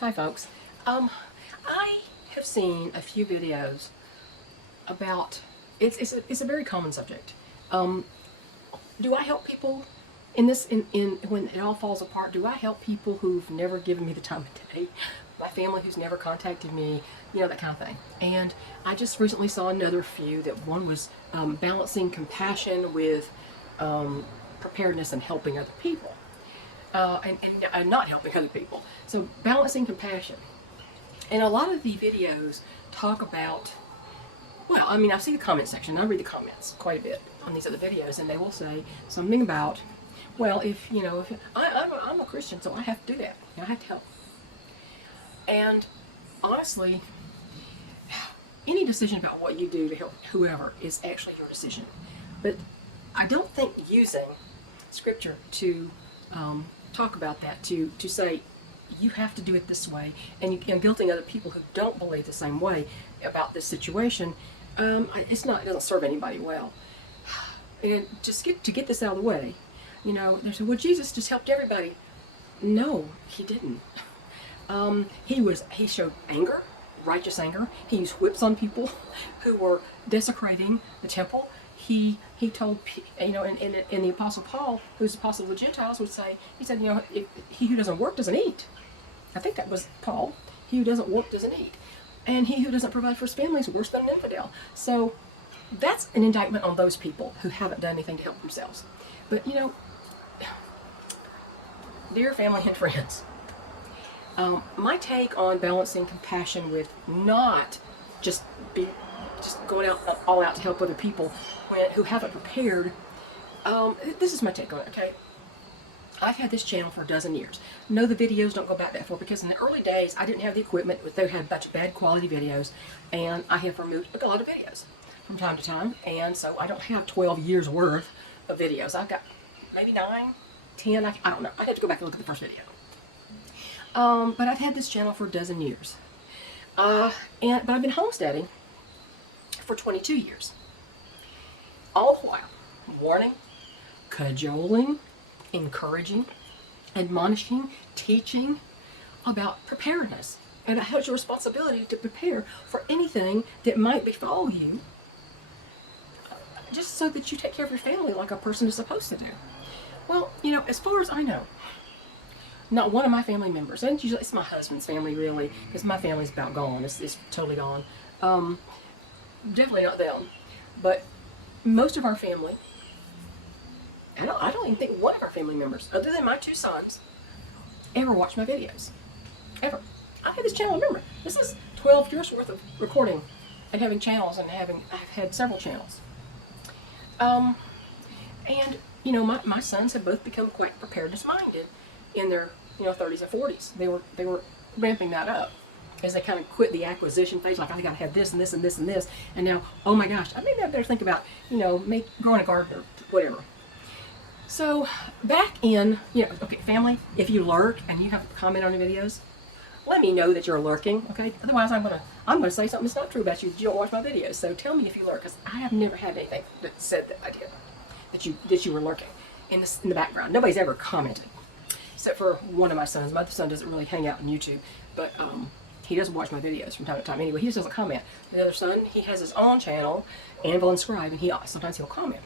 Hi folks. I have seen a few videos about, it's a very common subject. Do I help people in this, in when it all falls apart? Do I help people who've never given me the time of day? My family who's never contacted me, you know, that kind of thing. And I just recently saw another few that one was balancing compassion with preparedness and helping other people. And not helping other people. So balancing compassion. And a lot of the videos talk about, well, I mean, I see the comment section. I read the comments quite a bit on these other videos, and they will say something about, well, if, you know, if I'm a Christian, so I have to do that. I have to help. And honestly, any decision about what you do to help whoever is actually your decision. But I don't think using scripture to talk about that, to say you have to do it this way, and guilting other people who don't believe the same way about this situation, it doesn't serve anybody well. And just to get this out of the way, you know, they say, well, Jesus just helped everybody. No, he didn't. He showed anger, righteous anger. He used whips on people who were desecrating the temple. He told, you know, and the Apostle Paul, who's the apostle of the Gentiles, would say, he said, you know, he who doesn't work doesn't eat. I think that was Paul. He who doesn't work doesn't eat. And he who doesn't provide for his family is worse than an infidel. So that's an indictment on those people who haven't done anything to help themselves. But, you know, dear family and friends, my take on balancing compassion with not just going all out to help other people who haven't prepared, this is my take on it, okay? I've had this channel for a dozen years. No, the videos don't go back that far, because in the early days, I didn't have the equipment. They had a bunch of bad quality videos, and I have removed a lot of videos from time to time, and so I don't have 12 years worth of videos. I've got maybe 9, 10, I don't know. I have to go back and look at the first video. But I've had this channel for a dozen years. But I've been homesteading for 22 years. All the while, warning, cajoling, encouraging, admonishing, teaching about preparedness. And how it's your responsibility to prepare for anything that might befall you, just so that you take care of your family like a person is supposed to do. Well, you know, as far as I know, not one of my family members, and usually it's my husband's family really, because my family's about gone, it's totally gone. Definitely not them, but most of our family, I don't even think one of our family members, other than my 2 sons, ever watched my videos. Ever. I had this channel, remember, this is 12 years worth of recording and having channels, and I've had several channels. And, you know, my sons have both become quite preparedness minded in their, you know, 30s and 40s. They were ramping that up as they kind of quit the acquisition phase, like I gotta have this and this and this and this, and now, oh my gosh, maybe I better think about, you know, growing a garden or whatever. So back in, you know, okay, family, if you lurk and you have a comment on the videos, let me know that you're lurking, okay? Otherwise, I'm gonna say something that's not true about you, that you don't watch my videos. So tell me if you lurk, because I have never had anything that said that I did, that you were lurking in the background. Nobody's ever commented, except for one of my sons. My other son doesn't really hang out on YouTube, but he doesn't watch my videos from time to time. Anyway, he just doesn't comment. The other son, he has his own channel, Anvil and Scribe, and sometimes he'll comment.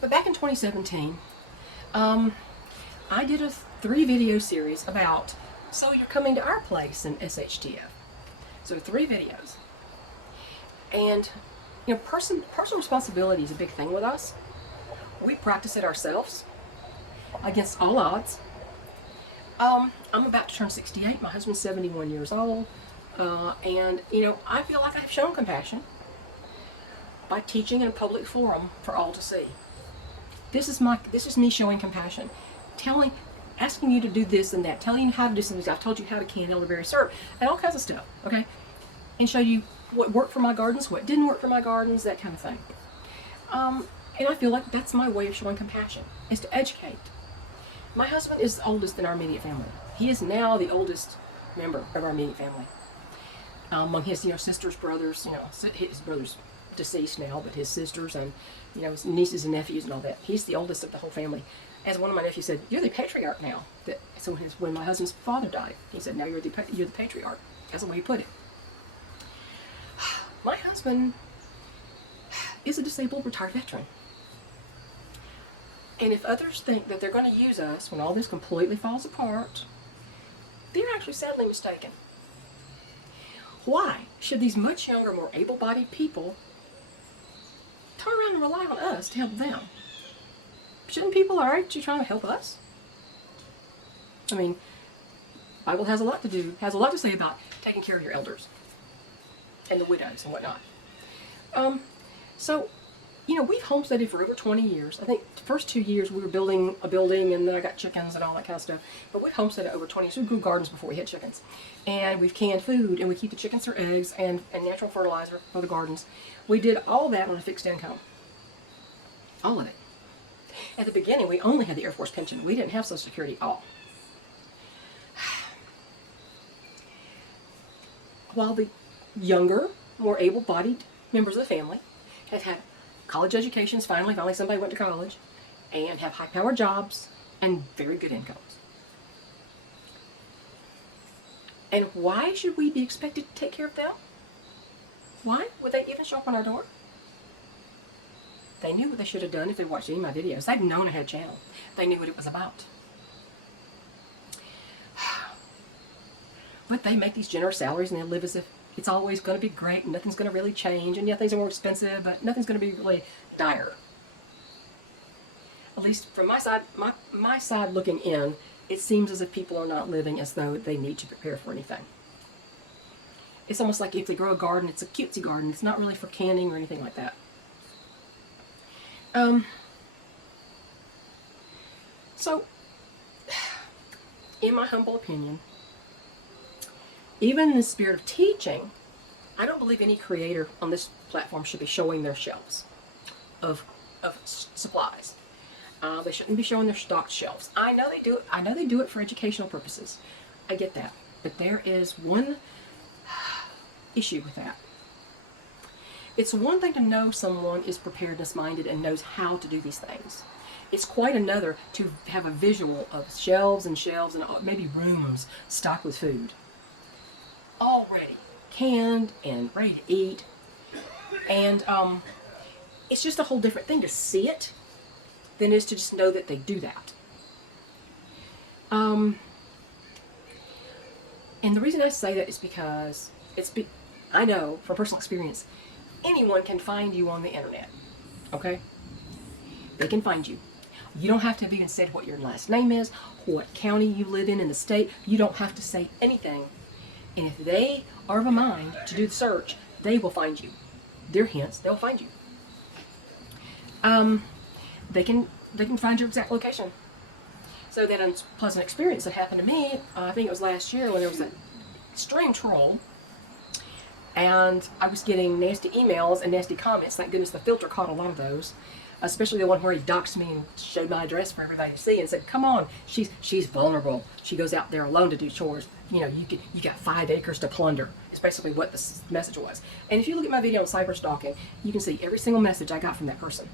But back in 2017, I did a 3-video series about, so you're coming to our place in SHTF. So 3 videos. And, you know, personal responsibility is a big thing with us. We practice it ourselves against all odds. I'm about to turn 68. My husband's 71 years old. And, you know, I feel like I've shown compassion by teaching in a public forum for all to see. This is me showing compassion, asking you to do this and that, telling you how to do something. I've told you how to can elderberry syrup and all kinds of stuff, okay? And show you what worked for my gardens, what didn't work for my gardens, that kind of thing. And I feel like that's my way of showing compassion, is to educate. My husband is the oldest in our immediate family. He is now the oldest member of our immediate family. Among his, you know, sisters, brothers, you know, his brothers deceased now, but his sisters and, you know, his nieces and nephews and all that. He's the oldest of the whole family. As one of my nephews said, "You're the patriarch now." So when my husband's father died, he said, "Now you're the patriarch." That's the way he put it. My husband is a disabled retired veteran. And if others think that they're going to use us when all this completely falls apart, they're actually sadly mistaken. Why should these much younger, more able-bodied people turn around and rely on us to help them? Shouldn't people already trying to help us? I mean, the Bible has a lot to say about taking care of your elders and the widows and whatnot. So, you know, we've homesteaded for over 20 years. I think the first 2 years we were building a building, and then I got chickens and all that kind of stuff. But we've homesteaded over 20 years. We grew gardens before we had chickens. And we've canned food, and we keep the chickens for eggs and natural fertilizer for the gardens. We did all that on a fixed income. All of it. At the beginning, we only had the Air Force pension. We didn't have Social Security at all. While the younger, more able-bodied members of the family have had college educations, finally somebody went to college, and have high-powered jobs and very good incomes. And why should we be expected to take care of them? Why would they even show up on our door? They knew what they should have done if they watched any of my videos. They'd known I had a channel. They knew what it was about. But they make these generous salaries and they live as if it's always going to be great and nothing's going to really change, and yet things are more expensive, but nothing's going to be really dire. At least from my side looking in, it seems as if people are not living as though they need to prepare for anything. It's almost like if they grow a garden, it's a cutesy garden. It's not really for canning or anything like that. So, in my humble opinion, even in the spirit of teaching, I don't believe any creator on this platform should be showing their shelves of supplies. They shouldn't be showing their stocked shelves. I know they do it. I know they do it for educational purposes. I get that. But there is one issue with that. It's one thing to know someone is preparedness-minded and knows how to do these things. It's quite another to have a visual of shelves and shelves and maybe rooms stocked with food, already canned and ready to eat. And it's just a whole different thing to see it than it is to just know that they do that. And the reason I say that is because I know from personal experience, anyone can find you on the internet, okay? They can find you. You don't have to have even said what your last name is, what county you live in the state. You don't have to say anything. And if they are of a mind to do the search, they will find you. Their hints, they'll find you. They can find your exact location. So that unpleasant experience that happened to me, I think it was last year when there was an extreme troll, and I was getting nasty emails and nasty comments. Thank goodness the filter caught a lot of those, especially the one where he doxed me and showed my address for everybody to see and said, "Come on, she's vulnerable. She goes out there alone to do chores. You know, you got 5 acres to plunder." It's basically what the message was. And if you look at my video on cyber stalking, you can see every single message I got from that person,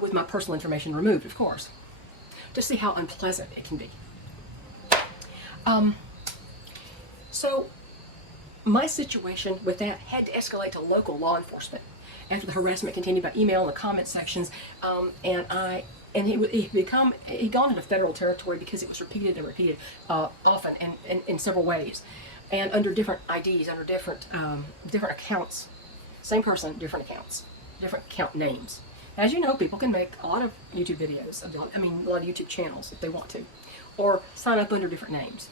with my personal information removed, of course, to see how unpleasant it can be. So my situation with that had to escalate to local law enforcement after the harassment continued by email in the comment sections, and he'd gone into federal territory because it was repeated and repeated often and in several ways, and under different IDs, under different accounts. Same person, different accounts, different account names. As you know, people can make a lot of YouTube videos, a lot of YouTube channels if they want to, or sign up under different names.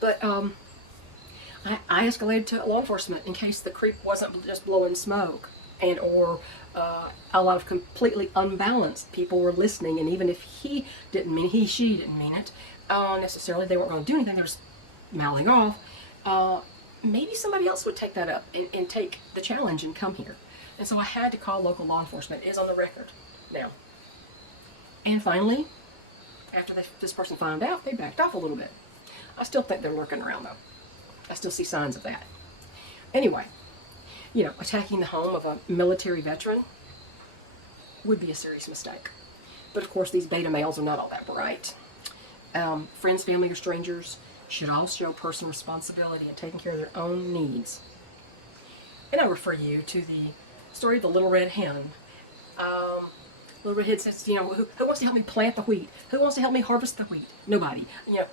But I escalated to law enforcement in case the creep wasn't just blowing smoke, and or a lot of completely unbalanced people were listening, and even if she didn't mean it necessarily, they weren't going to do anything, they were just mouthing off, maybe somebody else would take that up and take the challenge and come here. And so I had to call local law enforcement. It is on the record now. And finally, after this person found out, they backed off a little bit. I still think they're lurking around though. I still see signs of that. Anyway, attacking the home of a military veteran would be a serious mistake. But of course, these beta males are not all that bright. Friends, family, or strangers should all show personal responsibility in taking care of their own needs. And I refer you to the story of the Little Red Hen. Little Red Hen says, who wants to help me plant the wheat? Who wants to help me harvest the wheat? Nobody.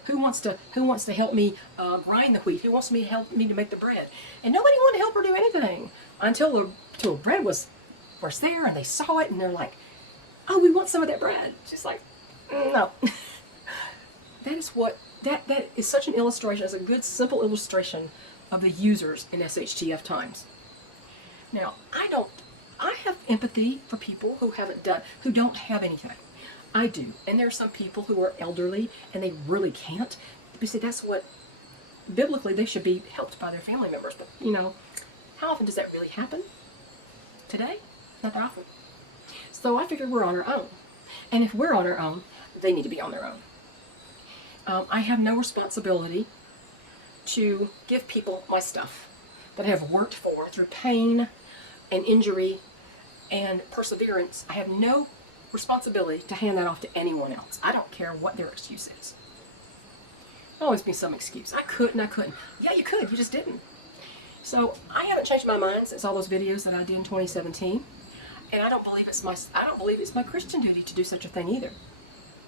Who wants to help me grind the wheat? Who wants me to help me to make the bread? And nobody wanted to help her do anything until the bread was there, and they saw it, and they're like, "Oh, we want some of that bread." She's like, "No." That is such an illustration. It's a good, simple illustration of the users in SHTF times. Now, I have empathy for people who don't have anything. I do. And there are some people who are elderly and they really can't. You see, that's what, biblically, they should be helped by their family members. But, how often does that really happen? Today? Not that often. So I figure we're on our own. And if we're on our own, they need to be on their own. I have no responsibility to give people my stuff that I have worked for through pain and injury and perseverance. I have no responsibility to hand that off to anyone else. I don't care what their excuse is. There'll always be some excuse. I couldn't. Yeah, you could. You just didn't. So I haven't changed my mind since all those videos that I did in 2017. And I don't believe it's my Christian duty to do such a thing either.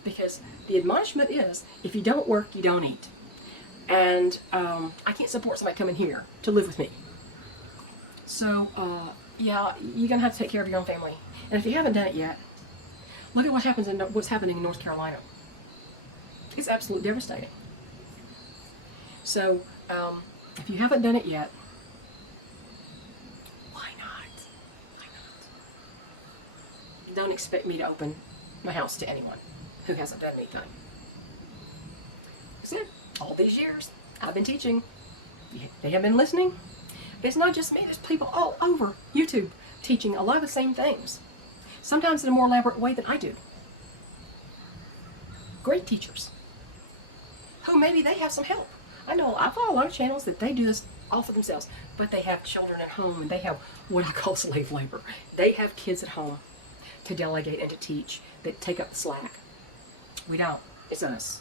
Because the admonishment is, if you don't work, you don't eat. And I can't support somebody coming here to live with me. So, yeah, you're going to have to take care of your own family. And if you haven't done it yet, look at what's happening in North Carolina. It's absolutely devastating. So, if you haven't done it yet, why not? Why not? Don't expect me to open my house to anyone who hasn't done anything. That's it. All these years I've been teaching. They have been listening. It's not just me. There's people all over YouTube teaching a lot of the same things. Sometimes in a more elaborate way than I do. Great teachers. Who maybe they have some help. I follow a lot of channels that they do this all for themselves. But they have children at home and they have what I call slave labor. They have kids at home to delegate and to teach that take up the slack. We don't. It's us.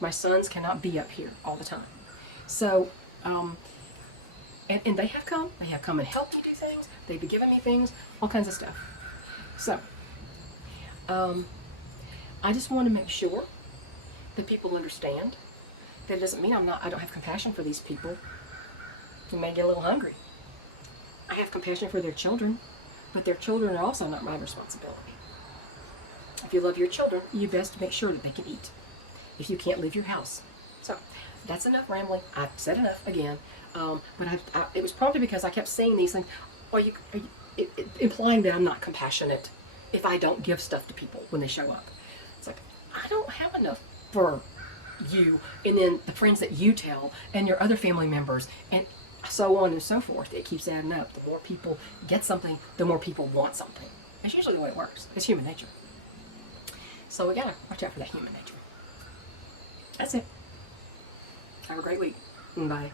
My sons cannot be up here all the time. So, and they have come and helped me do things. They've been giving me things, all kinds of stuff. So, I just want to make sure that people understand that it doesn't mean I don't have compassion for these people who may get a little hungry. I have compassion for their children, but their children are also not my responsibility. If you love your children, you best make sure that they can eat. If you can't leave your house. So, that's enough rambling. I've said enough again. But it was probably because I kept saying these things. Implying that I'm not compassionate if I don't give stuff to people when they show up. It's like, I don't have enough for you, and then the friends that you tell, and your other family members, and so on and so forth. It keeps adding up. The more people get something, the more people want something. That's usually the way it works. It's human nature. So we gotta watch out for that human nature. That's it. Have a great week. Bye.